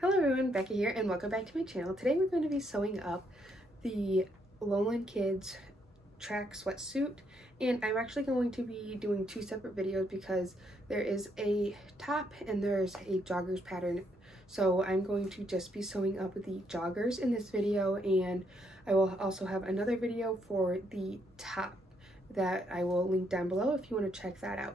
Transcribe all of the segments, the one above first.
Hello everyone, Becky here and welcome back to my channel. Today we're going to be sewing up the Lowland Kids track sweatsuit, and I'm actually going to be doing two separate videos because there is a top and there's a joggers pattern. So I'm going to just be sewing up the joggers in this video, and I will also have another video for the top that I will link down below if you want to check that out.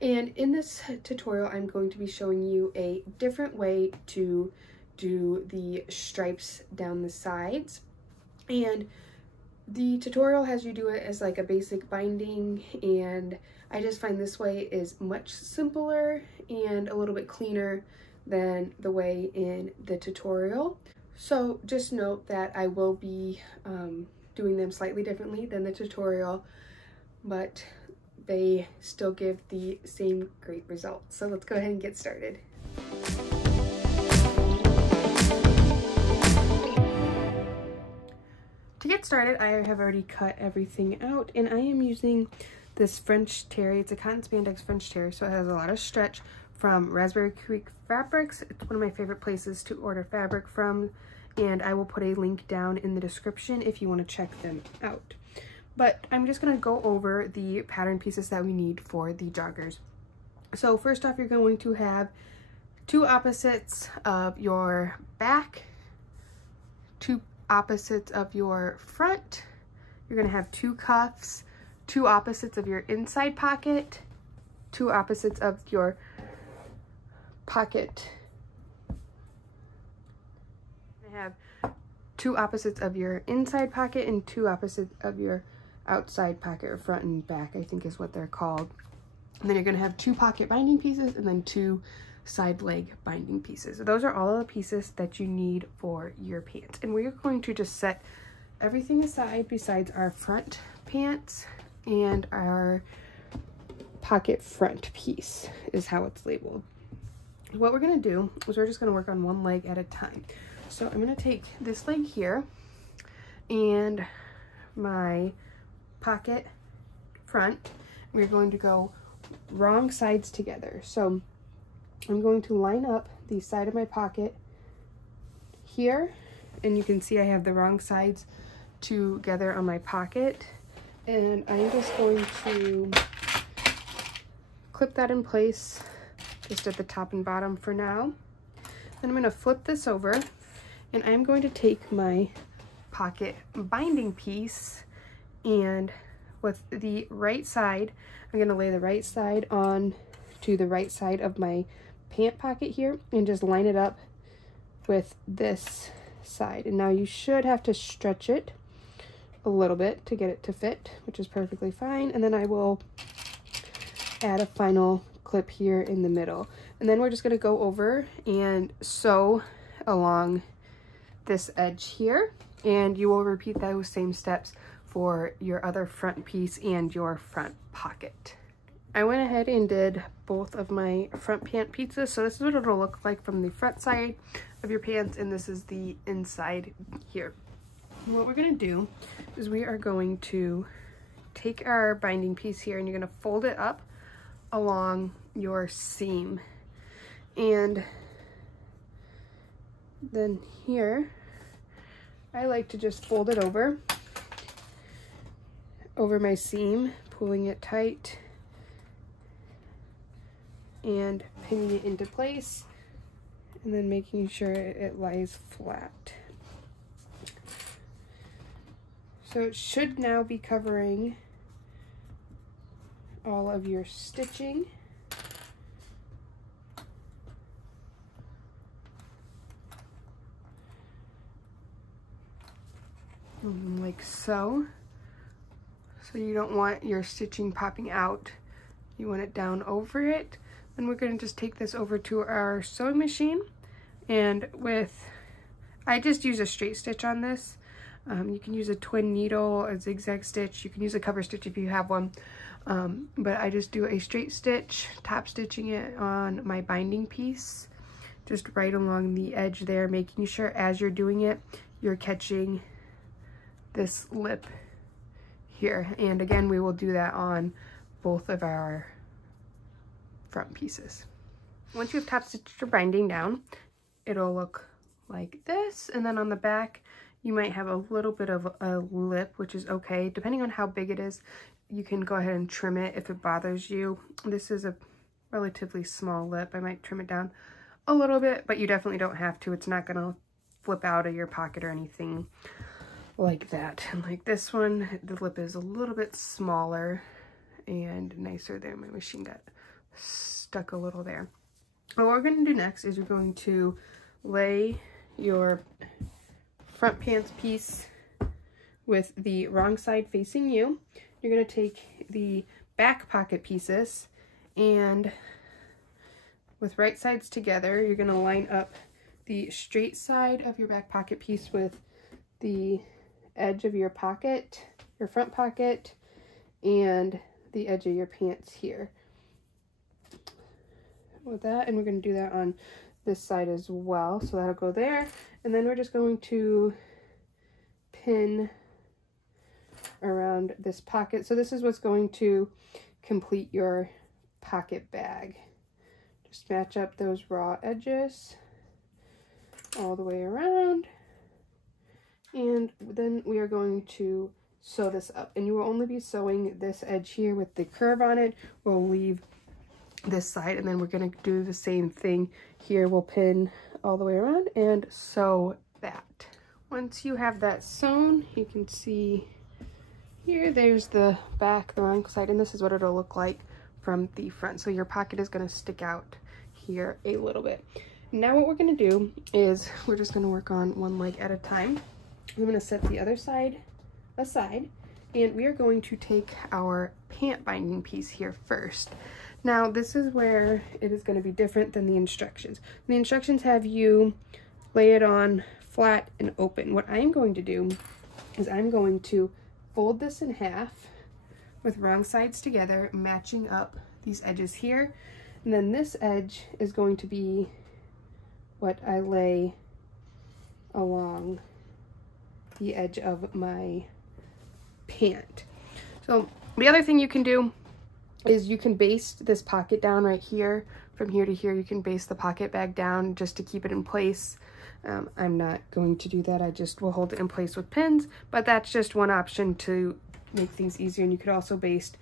And in this tutorial, I'm going to be showing you a different way to do the stripes down the sides. And the tutorial has you do it as like a basic binding, and I just find this way is much simpler and a little bit cleaner than the way in the tutorial. So just note that I will be doing them slightly differently than the tutorial, but they still give the same great results. So let's go ahead and get started. To get started, I have already cut everything out, and I am using this French terry. It's a cotton spandex French terry, so it has a lot of stretch, from Raspberry Creek Fabrics. It's one of my favorite places to order fabric from, and I will put a link down in the description if you want to check them out. But I'm just going to go over the pattern pieces that we need for the joggers. So first off, you're going to have two opposites of your back, two opposites of your front. You're going to have two cuffs, two opposites of your inside pocket, two opposites of your pocket. I have two opposites of your inside pocket and two opposites of your outside pocket, or front and back, I think is what they're called. And then you're going to have two pocket binding pieces and then two side leg binding pieces. So those are all of the pieces that you need for your pants. And we're going to just set everything aside besides our front pants and our pocket front piece is how it's labeled. What we're going to do is we're just going to work on one leg at a time. So I'm going to take this leg here and my pocket front. We're going to go wrong sides together. So I'm going to line up the side of my pocket here, and you can see I have the wrong sides together on my pocket, and I'm just going to clip that in place just at the top and bottom for now. Then I'm going to flip this over, and I'm going to take my pocket binding piece, and with the right side, I'm going to lay the right side on to the right side of my pant pocket here and just line it up with this side. And now you should have to stretch it a little bit to get it to fit, which is perfectly fine. And then I will add a final clip here in the middle. And then we're just going to go over and sew along this edge here, and you will repeat those same steps for your other front piece and your front pocket. I went ahead and did both of my front pant pieces. So this is what it'll look like from the front side of your pants, and this is the inside here. And what we're going to do is we are going to take our binding piece here, and you're going to fold it up along your seam. And then here, I like to just fold it over my seam, pulling it tight and pinning it into place, and then making sure it lies flat. So it should now be covering all of your stitching. Like so. So you don't want your stitching popping out. You want it down over it. Then we're going to just take this over to our sewing machine, and I just use a straight stitch on this. You can use a twin needle, a zigzag stitch. You can use a cover stitch if you have one. But I just do a straight stitch, top stitching it on my binding piece, just right along the edge there, making sure as you're doing it, you're catching this lip here. And again, we will do that on both of our front pieces. Once you have top stitched your binding down, it'll look like this. And then on the back, you might have a little bit of a lip, which is okay. Depending on how big it is, you can go ahead and trim it if it bothers you. This is a relatively small lip. I might trim it down a little bit, but you definitely don't have to. It's not gonna flip out of your pocket or anything like that. And like this one, the lip is a little bit smaller and nicer there. My machine got stuck a little there. What we're going to do next is you're going to lay your front pants piece with the wrong side facing you. You're going to take the back pocket pieces, and with right sides together, you're going to line up the straight side of your back pocket piece with the edge of your pocket, your front pocket, and the edge of your pants here. With that, and we're going to do that on this side as well, so that'll go there. And then we're just going to pin around this pocket. So this is what's going to complete your pocket bag. Just match up those raw edges all the way around, and then we are going to sew this up. And you will only be sewing this edge here with the curve on it. We'll leave this side, and then we're going to do the same thing here. We'll pin all the way around and sew that. Once you have that sewn, you can see here, there's the back, the wrong side, and this is what it'll look like from the front. So your pocket is going to stick out here a little bit. Now what we're going to do is we're just going to work on one leg at a time. I'm going to set the other side aside, and we are going to take our pant binding piece here first. Now this is where it is going to be different than the instructions. The instructions have you lay it on flat and open. What I'm going to do is I'm going to fold this in half with wrong sides together, matching up these edges here. And then this edge is going to be what I lay along the edge of my pant. So the other thing you can do is you can baste this pocket down right here. From here to here, you can baste the pocket bag down just to keep it in place. I'm not going to do that. I just will hold it in place with pins, but that's just one option to make things easier. And you could also baste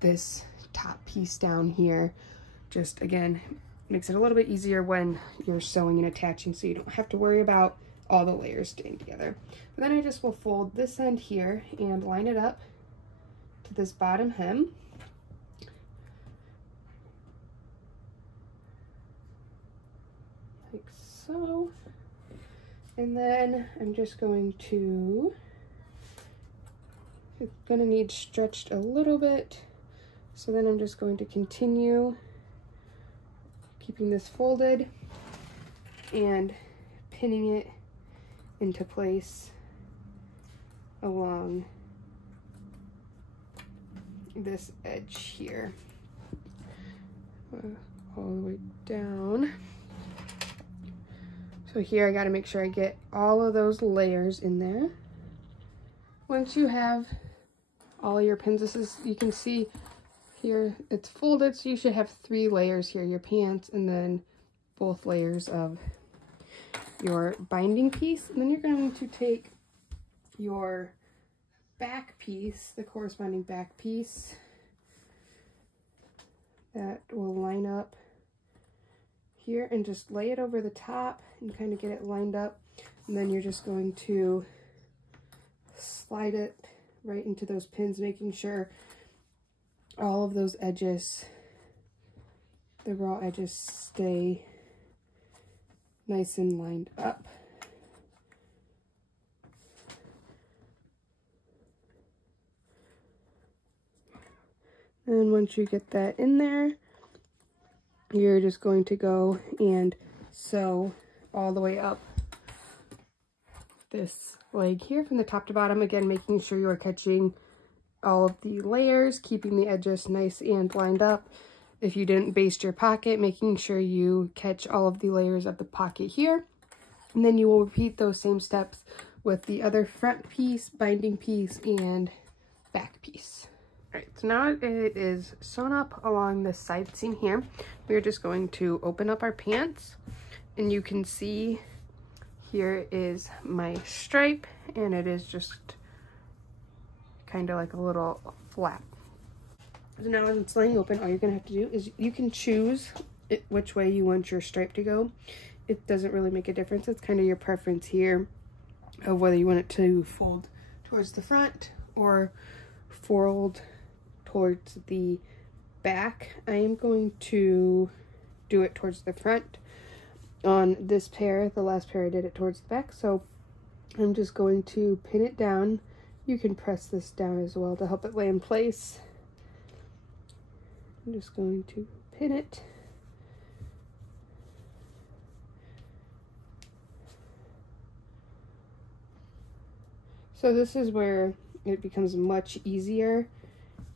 this top piece down here. Just again, makes it a little bit easier when you're sewing and attaching, so you don't have to worry about all the layers staying together. But then I just will fold this end here and line it up to this bottom hem. Like so. And then I'm just going to, it's gonna need stretched a little bit. So then I'm just going to continue keeping this folded and pinning it into place along this edge here, all the way down. So here I got to make sure I get all of those layers in there. Once you have all your pins, this is, you can see here it's folded, so you should have 3 layers here, your pants and then both layers of your binding piece. And then you're going to take your back piece, the corresponding back piece, that will line up here, and just lay it over the top and kind of get it lined up. And then you're just going to slide it right into those pins, making sure all of those edges, the raw edges, stay nice and lined up. And once you get that in there, you're just going to go and sew all the way up this leg here from the top to bottom. Again, making sure you are catching all of the layers, keeping the edges nice and lined up. If you didn't baste your pocket, making sure you catch all of the layers of the pocket here. And then you will repeat those same steps with the other front piece, binding piece, and back piece. All right, so now it is sewn up along the side seam here. We're just going to open up our pants and you can see here is my stripe, and it is just kind of like a little flap. So now as it's laying open, all you're gonna have to do is you can choose which way you want your stripe to go. It doesn't really make a difference. It's kind of your preference here of whether you want it to fold towards the front or fold towards the back. I am going to do it towards the front on this pair. The last pair I did it towards the back, so I'm just going to pin it down. You can press this down as well to help it lay in place. I'm just going to pin it. So this is where it becomes much easier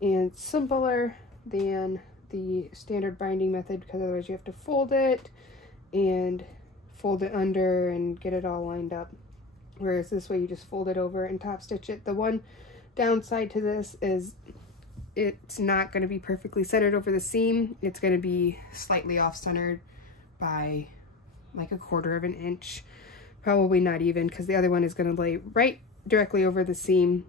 and simpler than the standard binding method, because otherwise you have to fold it and fold it under and get it all lined up. Whereas this way you just fold it over and top stitch it. The one downside to this is it's not going to be perfectly centered over the seam. It's going to be slightly off centered by like 1/4 of an inch. Probably not even, because the other one is going to lay right directly over the seam,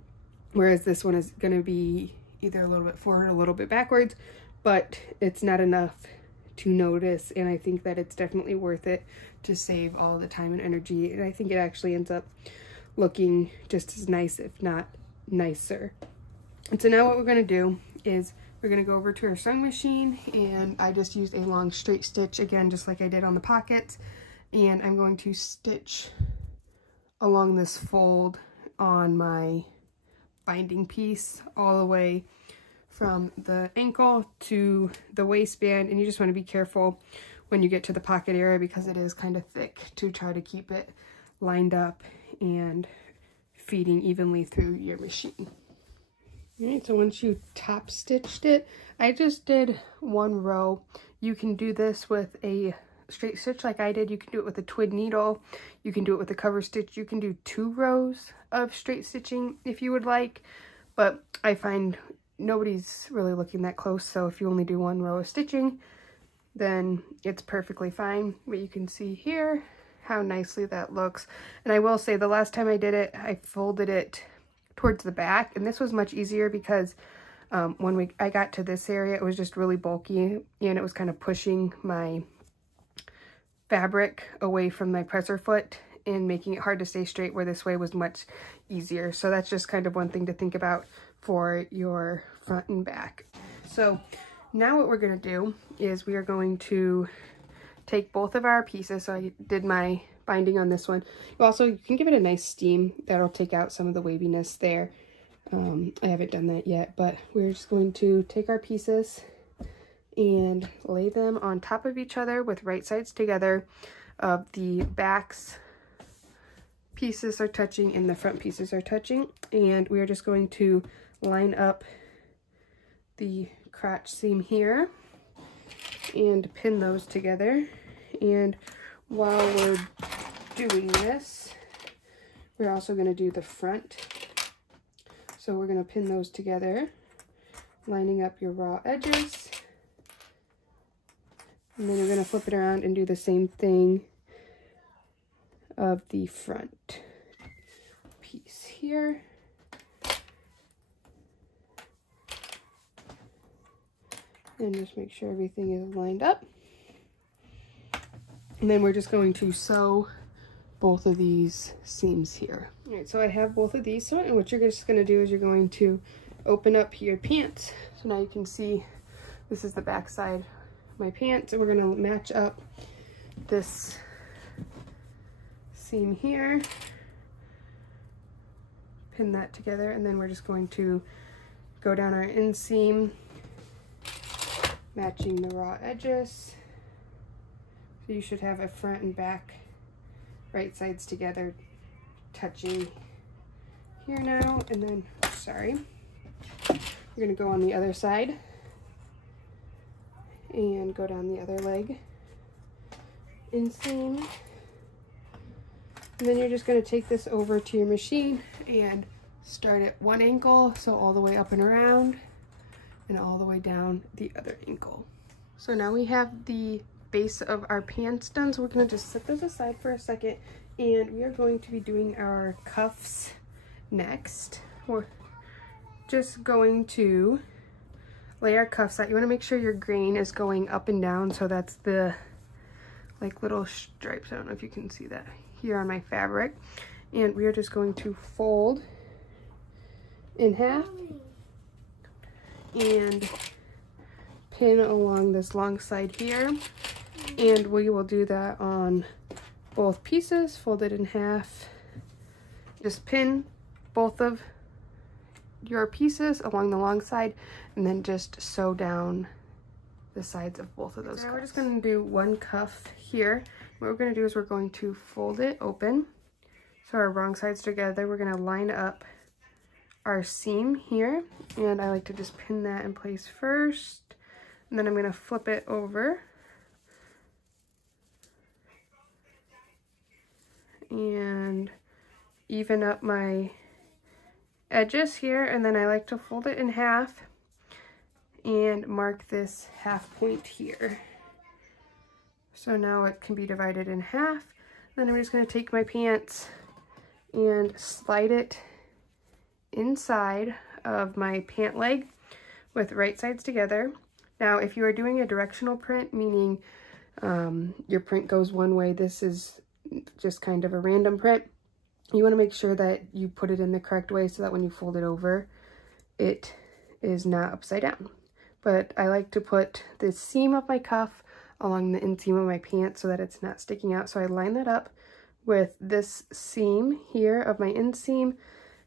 whereas this one is going to be either a little bit forward or a little bit backwards, but it's not enough to notice, and I think that it's definitely worth it to save all the time and energy, and I think it actually ends up looking just as nice, if not nicer. And so now what we're going to do is we're going to go over to our sewing machine, and I just used a long straight stitch again, just like I did on the pockets, and I'm going to stitch along this fold on my binding piece all the way from the ankle to the waistband. And you just want to be careful when you get to the pocket area, because it is kind of thick, to try to keep it lined up and feeding evenly through your machine. All right, so once you top stitched it, I just did 1 row. You can do this with a straight stitch like I did. You can do it with a twid needle. You can do it with a cover stitch. You can do 2 rows of straight stitching if you would like, but I find nobody's really looking that close, so if you only do 1 row of stitching, then it's perfectly fine. But you can see here how nicely that looks. And I will say, the last time I did it, I folded it towards the back, and this was much easier because when I got to this area, it was just really bulky, and it was kind of pushing my fabric away from my presser foot and making it hard to stay straight, where this way was much easier. So that's just kind of one thing to think about for your front and back. So now what we're going to do is we are going to take both of our pieces. So I did my binding on this one. You can give it a nice steam. That'll take out some of the waviness there. I haven't done that yet, but we're just going to take our pieces and lay them on top of each other with right sides together. The backs pieces are touching and the front pieces are touching, and we are just going to line up the crotch seam here and pin those together. And while we're doing this, we're also going to do the front. So we're going to pin those together, lining up your raw edges. And then you're going to flip it around and do the same thing of the front piece here. And just make sure everything is lined up. And then we're just going to sew both of these seams here. All right, so I have both of these sewn, and what you're just going to do is you're going to open up your pants. So now you can see this is the back side of my pants, and we're going to match up this seam here, pin that together, and then we're just going to go down our inseam, matching the raw edges. So you should have a front and back right sides together touching here now. And then, sorry, we're going to go on the other side and go down the other leg inseam. And then you're just going to take this over to your machine and start at one ankle, so all the way up and around, and all the way down the other ankle. So now we have the base of our pants done, so we're going to just set those aside for a second, and we are going to be doing our cuffs next. We're just going to lay our cuffs out. You want to make sure your grain is going up and down, so that's the like little stripes. I don't know if you can see that here on my fabric. And we are just going to fold in half and pin along this long side here, and we will do that on both pieces. Fold it in half, just pin both of your pieces along the long side, and then just sew down the sides of both of those. So we're just going to do one cuff here. What we're going to do is we're going to fold it open so our wrong sides together. We're going to line up our seam here, and I like to just pin that in place first, and then I'm going to flip it over and even up my edges here, and then I like to fold it in half and mark this half point here. So now it can be divided in half. Then I'm just going to take my pants and slide it inside of my pant leg with right sides together. Now if you are doing a directional print, meaning your print goes one way, this is just kind of a random print, you want to make sure that you put it in the correct way so that when you fold it over, it is not upside down. But I like to put the seam of my cuff along the inseam of my pants so that it's not sticking out. So I line that up with this seam here of my inseam,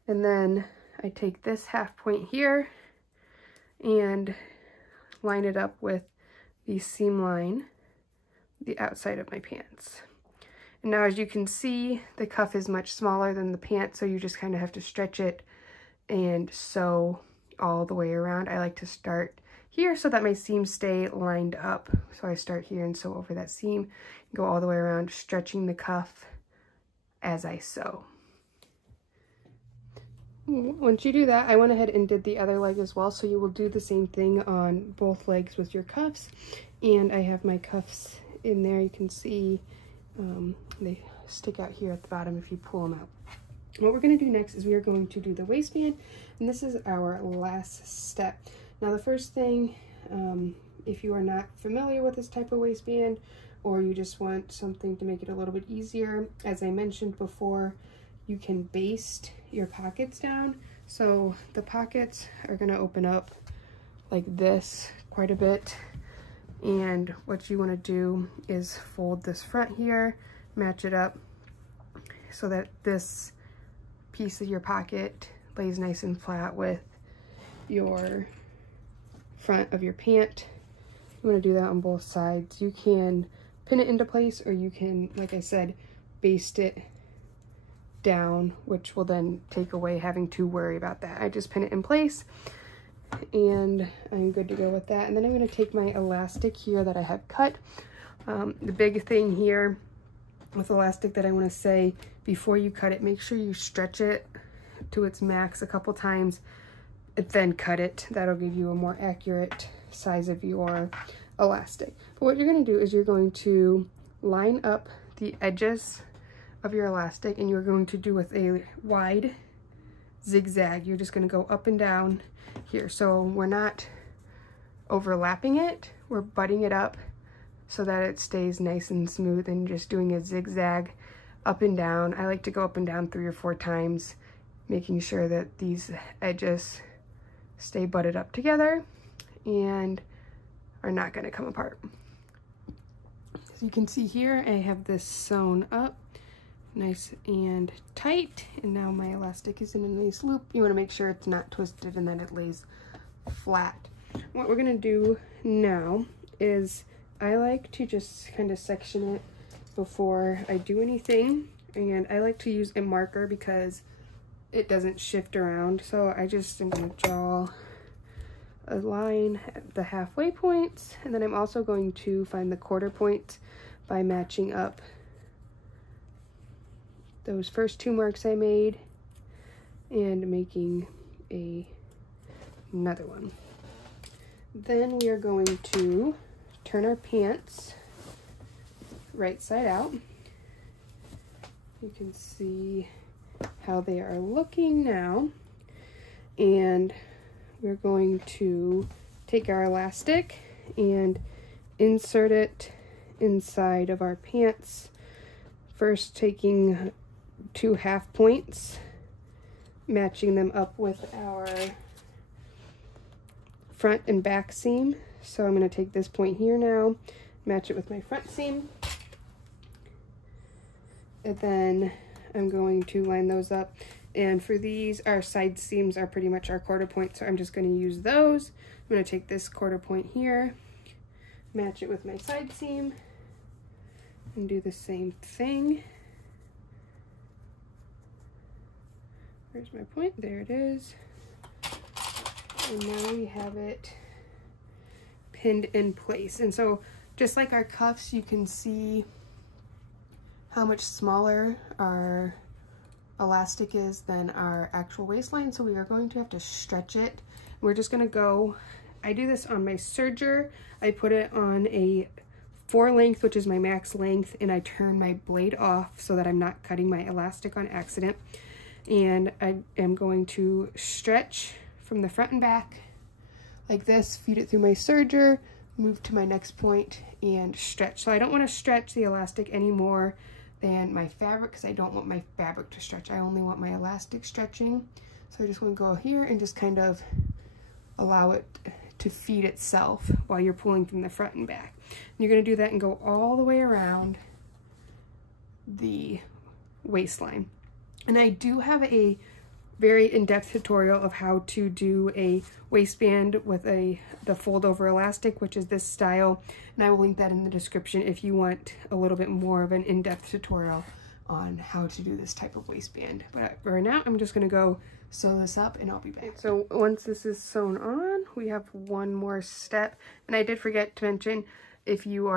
and then I take this half point here and line it up with the seam line, the outside of my pants. And now as you can see, the cuff is much smaller than the pant, so you just kind of have to stretch it and sew all the way around. I like to start here so that my seams stay lined up. So I start here and sew over that seam, go all the way around, stretching the cuff as I sew. Once you do that, I went ahead and did the other leg as well, so you will do the same thing on both legs with your cuffs. And I have my cuffs in there. You can see they stick out here at the bottom if you pull them out. What we're going to do next is we are going to do the waistband, and this is our last step. Now the first thing, if you are not familiar with this type of waistband, or you just want something to make it a little bit easier, as I mentioned before, you can baste your pockets down. So the pockets are going to open up like this quite a bit, and what you want to do is fold this front here, match it up so that this piece of your pocket lays nice and flat with your front of your pant. You want to do that on both sides. You can pin it into place, or you can, like I said, baste it down, which will then take away having to worry about that. I just pin it in place and I'm good to go with that. And then I'm going to take my elastic here that I have cut. The big thing here with elastic that I want to say, before you cut it, make sure you stretch it to its max a couple times, then cut it. That'll give you a more accurate size of your elastic. But what you're going to do is you're going to line up the edges of your elastic, and you're going to do with a wide zigzag. You're just going to go up and down here. So we're not overlapping it, we're butting it up so that it stays nice and smooth, and just doing a zigzag up and down. I like to go up and down 3 or 4 times, making sure that these edges stay butted up together and are not going to come apart. So you can see here I have this sewn up nice and tight, and now my elastic is in a nice loop. You want to make sure it's not twisted and then it lays flat. What we're going to do now is I like to just kind of section it before I do anything, and I like to use a marker because it doesn't shift around. So I just am going to draw a line at the halfway points, and then I'm also going to find the quarter points by matching up those first 2 marks I made and making another one. Then we are going to turn our pants right side out. You can see how they are looking now. And we're going to take our elastic and insert it inside of our pants. First taking 2 half points, matching them up with our front and back seam. So I'm going to take this point here now, match it with my front seam, and then I'm going to line those up. And for these, our side seams are pretty much our quarter point, so I'm just going to use those. I'm going to take this quarter point here, match it with my side seam, and do the same thing. Where's my point? There it is. And now we have it pinned in place. And so just like our cuffs, you can see how much smaller our elastic is than our actual waistline, so we are going to have to stretch it. We're just going to go, I do this on my serger. I put it on a 4 length, which is my max length, and I turn my blade off so that I'm not cutting my elastic on accident. And I am going to stretch from the front and back like this, feed it through my serger, move to my next point, and stretch. So I don't want to stretch the elastic any more than my fabric, because I don't want my fabric to stretch. I only want my elastic stretching. So I just want to go here and just kind of allow it to feed itself while you're pulling from the front and back. And you're going to do that and go all the way around the waistline. And I do have a very in-depth tutorial of how to do a waistband with the fold over elastic, which is this style, and I will link that in the description if you want a little bit more of an in-depth tutorial on how to do this type of waistband. But right now I'm just going to go sew this up and I'll be back. So once this is sewn on, we have one more step, and I did forget to mention, if you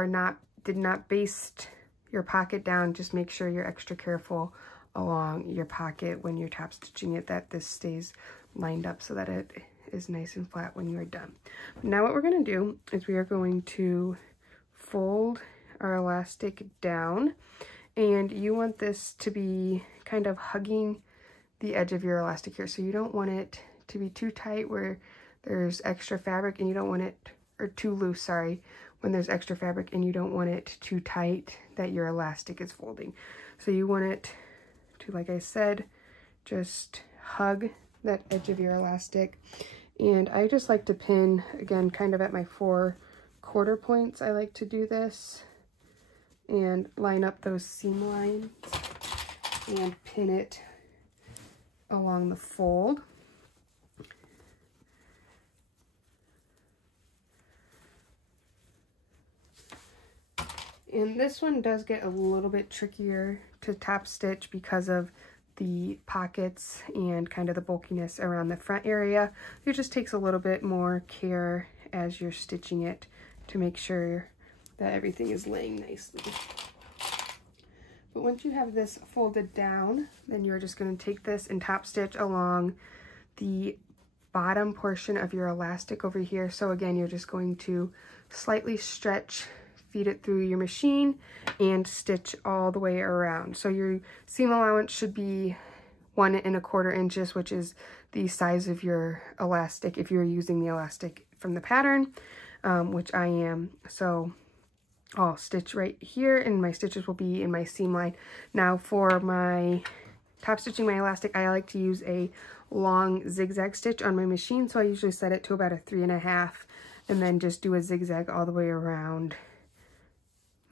did not baste your pocket down, just make sure you're extra careful along your pocket when you're top stitching it, that this stays lined up so that it is nice and flat when you are done. Now what we're going to do is we are going to fold our elastic down, and you want this to be kind of hugging the edge of your elastic here. So you don't want it to be too tight where there's extra fabric, and you don't want it, or too loose, sorry, when there's extra fabric, and you don't want it too tight that your elastic is folding. So you want it to, like I said, just hug that edge of your elastic. And I just like to pin, again, kind of at my 4 quarter points. I like to do this and line up those seam lines and pin it along the fold. And this one does get a little bit trickier to top stitch because of the pockets and kind of the bulkiness around the front area. It just takes a little bit more care as you're stitching it to make sure that everything is laying nicely. But once you have this folded down, then you're just going to take this and top stitch along the bottom portion of your elastic over here. So again, you're just going to slightly stretch, feed it through your machine, and stitch all the way around. So your seam allowance should be 1 1/4 inches, which is the size of your elastic if you're using the elastic from the pattern, which I am. So I'll stitch right here, and my stitches will be in my seam line. Now for my top stitching my elastic, I like to use a long zigzag stitch on my machine. So I usually set it to about a 3 1/2, and then just do a zigzag all the way around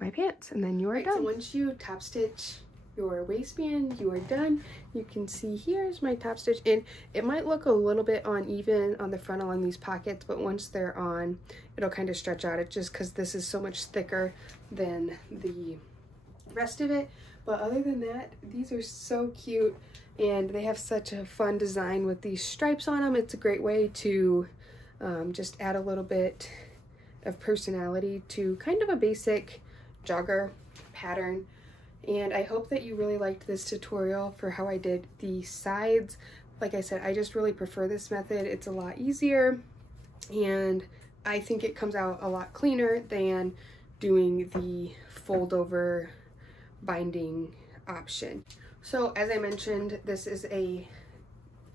my pants, and then you are done. So once you top stitch your waistband, you are done. You can see here's my top stitch, and it might look a little bit uneven on the front along these pockets, but once they're on, it'll kind of stretch out. It's just because this is so much thicker than the rest of it. But other than that, these are so cute, and they have such a fun design with these stripes on them. It's a great way to just add a little bit of personality to kind of a basic jogger pattern. And I hope that you really liked this tutorial for how I did the sides. Like I said, I just really prefer this method. It's a lot easier, and I think it comes out a lot cleaner than doing the fold over binding option. So as I mentioned, this is a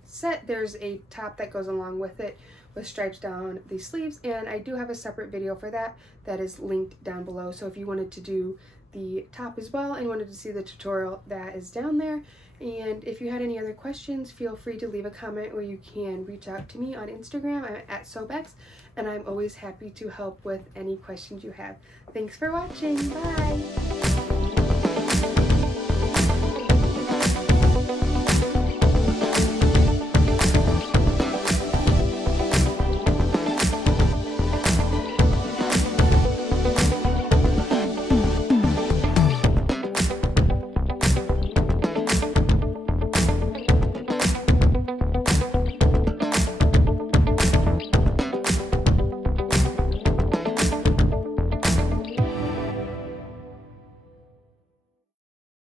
set. There's a top that goes along with it with stripes down the sleeves, and I do have a separate video for that that is linked down below. So if you wanted to do the top as well and wanted to see the tutorial, that is down there. And if you had any other questions, feel free to leave a comment, or you can reach out to me on Instagram. I'm at Sobex, and I'm always happy to help with any questions you have. Thanks for watching. Bye!